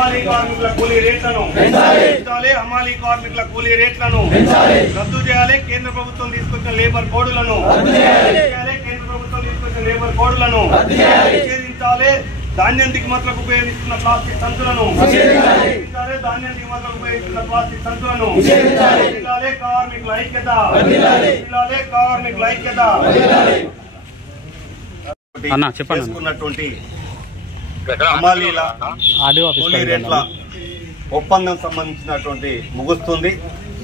హమాలీ కార్మికుల కూలీ రేట్లను పెంచాలి. హమాలీ కార్మికుల కూలీ రేట్లను రద్దు చేయాలి. కేంద్ర ప్రభుత్వం తీసుకొచ్చిన లేబర్ కోడ్లను నిషేధించాలి. ధాన్యం దిగుమతులకు ఉపయోగిస్తున్న ప్లాస్టిక్ సంచులను ధాన్యం దిగుమతులకు ఉపయోగిస్తున్న ప్లాస్టిక్ సంచులను కార్మికుల ఐక్యత కార్మికుల ఐక్యత చేసుకున్నటువంటి హమాలీల కూలీ రేట్ల ఒప్పందం సంబంధించినటువంటి ముగుస్తుంది.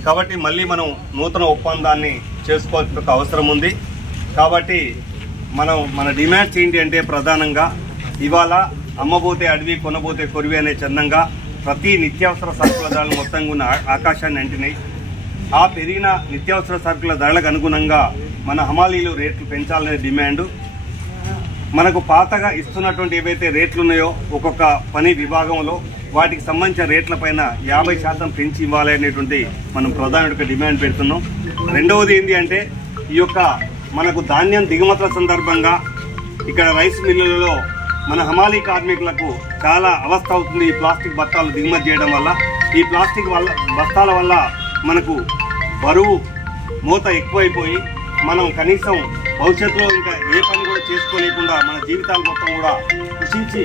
కాబట్టి మళ్ళీ మనం నూతన ఒప్పందాన్ని చేసుకోవాల్సిన అవసరం ఉంది. కాబట్టి మన డిమాండ్స్ ఏంటి అంటే ప్రధానంగా ఇవాళ అమ్మబోతే అడవి కొనబోతే కొరివి అనే చందంగా ప్రతి నిత్యావసర సరుకుల ధరలు మొత్తంగా ఉన్న ఆకాశాన్ని అంటినాయి. ఆ పెరిగిన నిత్యావసర సరుకుల ధరలకు అనుగుణంగా మన హమాలీలు రేట్లు పెంచాలనే డిమాండ్. మనకు పాతగా ఇస్తున్నటువంటి ఏవైతే రేట్లు ఉన్నాయో ఒక్కొక్క పని విభాగంలో వాటికి సంబంధించిన రేట్లపైన 50% పెంచి ఇవ్వాలి అనేటువంటి మనం ప్రధాన డిమాండ్ పెడుతున్నాం. రెండవది ఏంటి అంటే ఈ యొక్క మనకు ధాన్యం దిగుమతుల సందర్భంగా ఇక్కడ రైస్ మిల్లులలో మన హమాలీ కార్మికులకు చాలా అవస్థ అవుతుంది. ఈ ప్లాస్టిక్ బస్తాలు దిగుమతి చేయడం వల్ల ఈ ప్లాస్టిక్ బస్తాల వల్ల మనకు బరువు మూత ఎక్కువైపోయి మనం కనీసం భవిష్యత్తులో ఇంకా ఏ పని కూడా చేసుకోలేకుండా మన జీవితాలు మొత్తం కూడా కృషించి